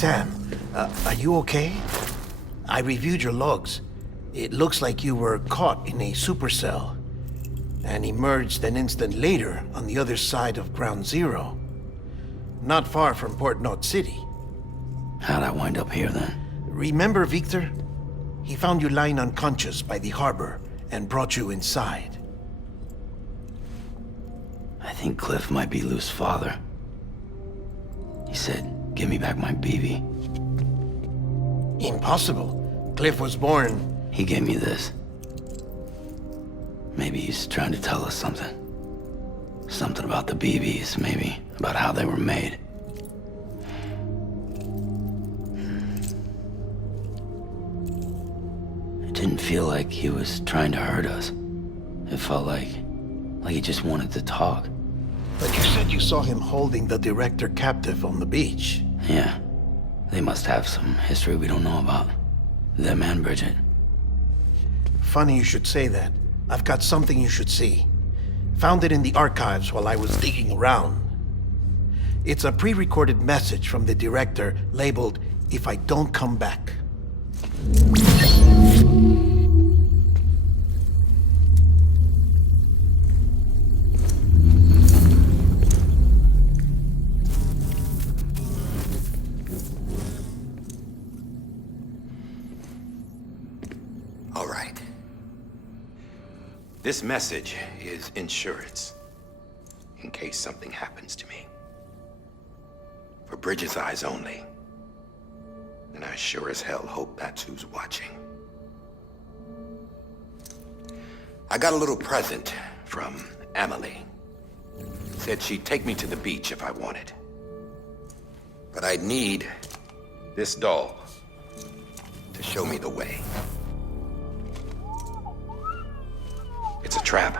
Sam, are you okay? I reviewed your logs. It looks like you were caught in a supercell and emerged an instant later on the other side of Ground Zero. Not far from Port Knot City. How'd I wind up here then? Remember Victor? He found you lying unconscious by the harbor and brought you inside. I think Cliff might be Lou's father. He said, give me back my BB. Impossible. Cliff was born... He gave me this. Maybe he's trying to tell us something. Something about the BBs, maybe. About how they were made. It didn't feel like he was trying to hurt us. It felt like he just wanted to talk. But you said you saw him holding the director captive on the beach. Yeah. They must have some history we don't know about. Them and Bridget. Funny you should say that. I've got something you should see. Found it in the archives while I was digging around. It's a pre-recorded message from the director labeled, "If I don't come back." All right. This message is insurance, in case something happens to me. For Bridget's eyes only. And I sure as hell hope that's who's watching. I got a little present from Emily. Said she'd take me to the beach if I wanted. But I'd need this doll to show me the way. It's a trap.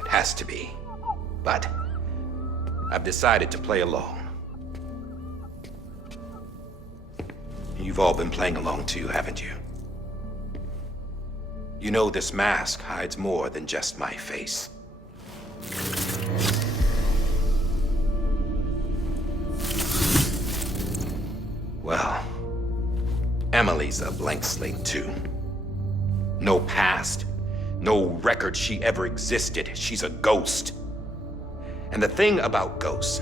It has to be. But I've decided to play along. You've all been playing along too, haven't you? You know this mask hides more than just my face. Well, Emily's a blank slate too. No past. No record she ever existed. She's a ghost. And the thing about ghosts,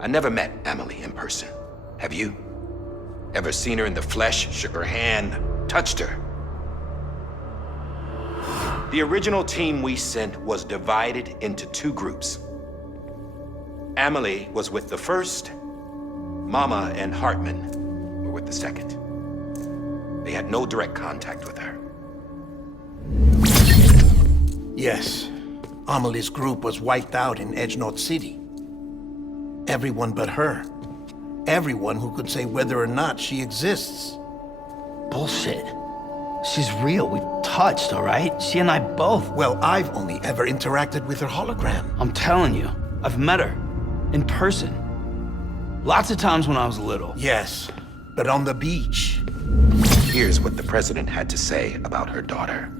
I never met Emily in person. Have you? Ever seen her in the flesh, shook her hand, touched her? The original team we sent was divided into two groups. Emily was with the first. Mama and Hartman were with the second. They had no direct contact with her. Yes. Amelie's group was wiped out in Edge Knot City. Everyone but her. Everyone who could say whether or not she exists. Bullshit. She's real. We've touched, all right? She and I both. Well, I've only ever interacted with her hologram. I'm telling you, I've met her. In person. Lots of times when I was little. Yes, but on the beach. Here's what the president had to say about her daughter.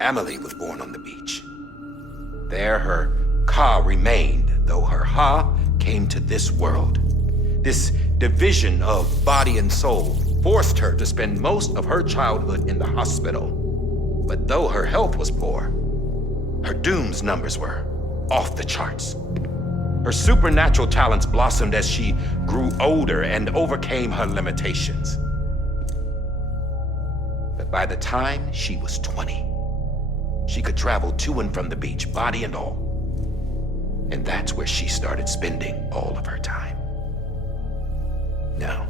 Emily was born on the beach. There her Ka remained, though her Ha came to this world. This division of body and soul forced her to spend most of her childhood in the hospital. But though her health was poor, her Doom's numbers were off the charts. Her supernatural talents blossomed as she grew older and overcame her limitations. But by the time she was 20, she could travel to and from the beach, body and all. And that's where she started spending all of her time. Now,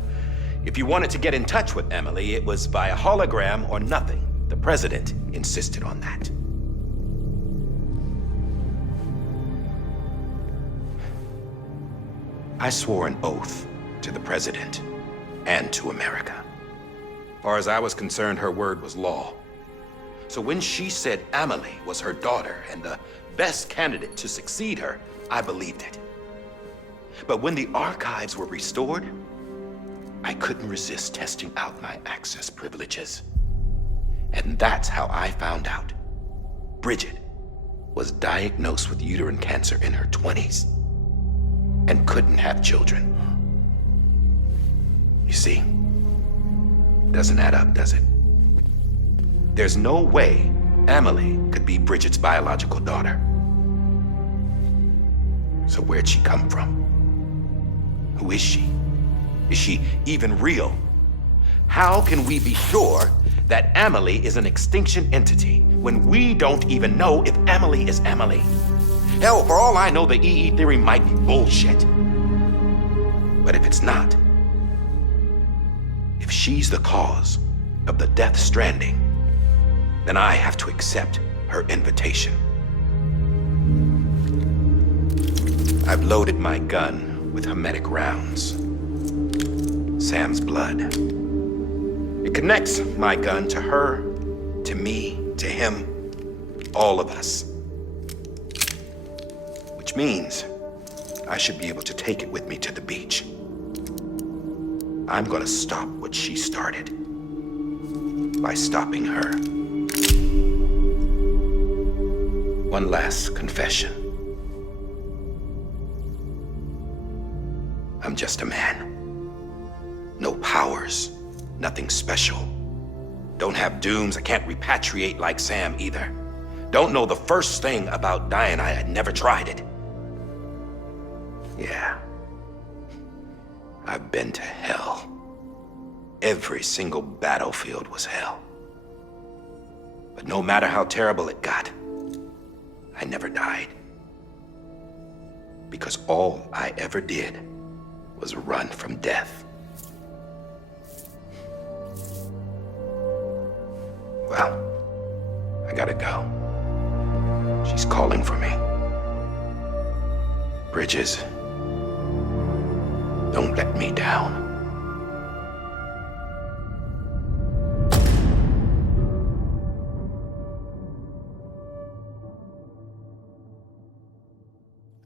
if you wanted to get in touch with Emily, it was via hologram or nothing. The president insisted on that. I swore an oath to the president and to America. As far as I was concerned, her word was law. So when she said Emily was her daughter and the best candidate to succeed her, I believed it. But when the archives were restored, I couldn't resist testing out my access privileges. And that's how I found out Bridget was diagnosed with uterine cancer in her 20s. and couldn't have children. You see, doesn't add up, does it? There's no way Amelie could be Bridget's biological daughter. So where'd she come from? Who is she? Is she even real? How can we be sure that Amelie is an extinction entity when we don't even know if Amelie is Amelie? Hell, for all I know, the EE theory might be bullshit. But if it's not, if she's the cause of the death stranding, then I have to accept her invitation. I've loaded my gun with hermetic rounds. Sam's blood. It connects my gun to her, to me, to him, all of us. Which means I should be able to take it with me to the beach. I'm gonna stop what she started by stopping her. One last confession. I'm just a man. No powers, nothing special. Don't have dooms, I can't repatriate like Sam either. Don't know the first thing about dying, I had never tried it. Yeah. I've been to hell. Every single battlefield was hell. But no matter how terrible it got, I never died. Because all I ever did was run from death. Well, I gotta go. She's calling for me. Bridges, don't let me down.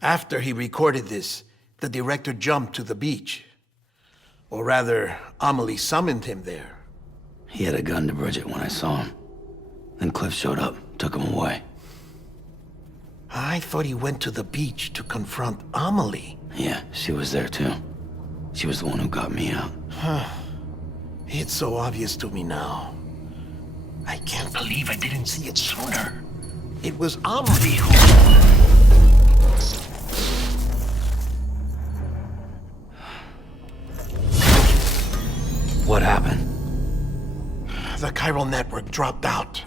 After he recorded this, the director jumped to the beach. Or rather, Amelie summoned him there. He had a gun to Bridget when I saw him. Then Cliff showed up, took him away. I thought he went to the beach to confront Amelie. Yeah, she was there too. She was the one who got me out. It's so obvious to me now. I can't believe I didn't see it sooner. It was Amelie who... What happened? The chiral network dropped out.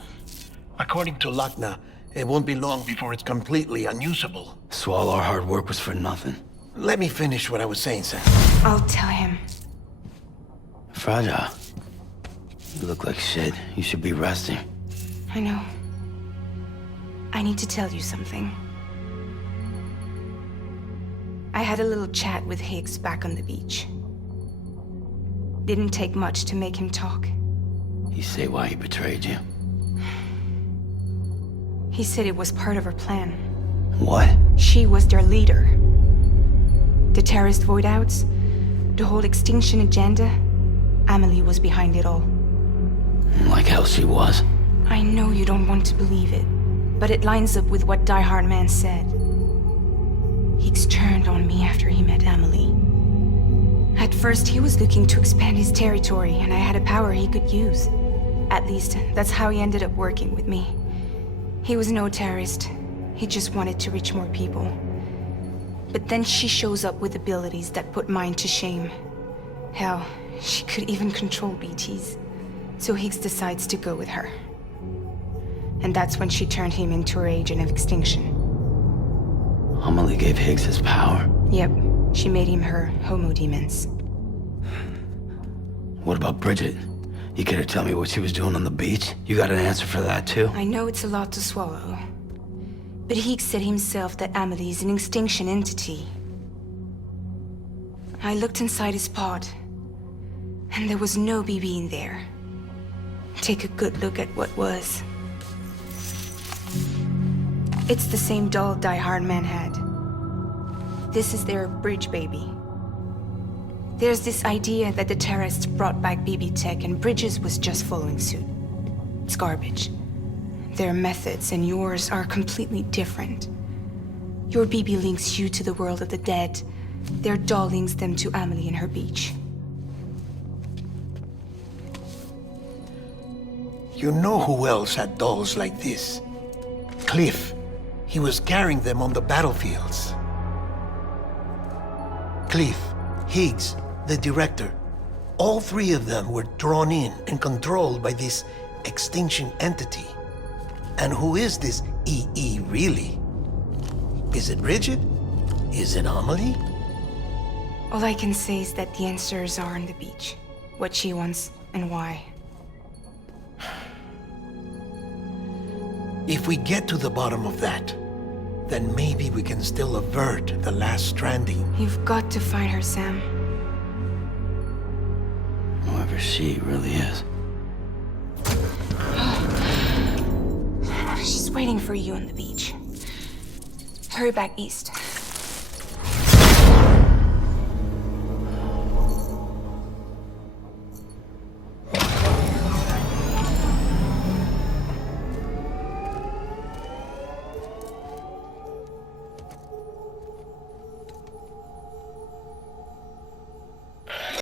According to Luckna, it won't be long before it's completely unusable. So all our hard work was for nothing. Let me finish what I was saying, Sam. I'll tell him. Fragile. You look like shit. You should be resting. I know. I need to tell you something. I had a little chat with Higgs back on the beach. Didn't take much to make him talk. You say why he betrayed you? He said it was part of her plan. What? She was their leader. The terrorist voidouts, the whole extinction agenda, Amelie was behind it all. Like hell she was. I know you don't want to believe it, but it lines up with what Die Hard Man said. Higgs turned on me after he met Amelie. At first, he was looking to expand his territory, and I had a power he could use. At least, that's how he ended up working with me. He was no terrorist. He just wanted to reach more people. But then she shows up with abilities that put mine to shame. Hell, she could even control BTs. So Higgs decides to go with her. And that's when she turned him into her agent of extinction. Amelie gave Higgs his power. Yep, she made him her Homo Demons. What about Bridget? You care to tell me what she was doing on the beach? You got an answer for that too? I know it's a lot to swallow. But Higgs said himself that Amelie is an extinction entity. I looked inside his pod, and there was no BB in there. Take a good look at what was. It's the same doll Die Hard Man had. This is their bridge baby. There's this idea that the terrorists brought back BB tech and Bridges was just following suit. It's garbage. Their methods and yours are completely different. Your BB links you to the world of the dead, Their doll links them to Amelie and her beach. You know who else had dolls like this? Cliff. He was carrying them on the battlefields. Cliff, Higgs, the director. All three of them were drawn in and controlled by this extinction entity. And who is this EE really? Is it Bridget? Is it Amelie? All I can say is that the answers are on the beach. What she wants and why. If we get to the bottom of that, then maybe we can still avert the last stranding. You've got to find her, Sam. Whoever she really is. She's waiting for you on the beach. Hurry back east.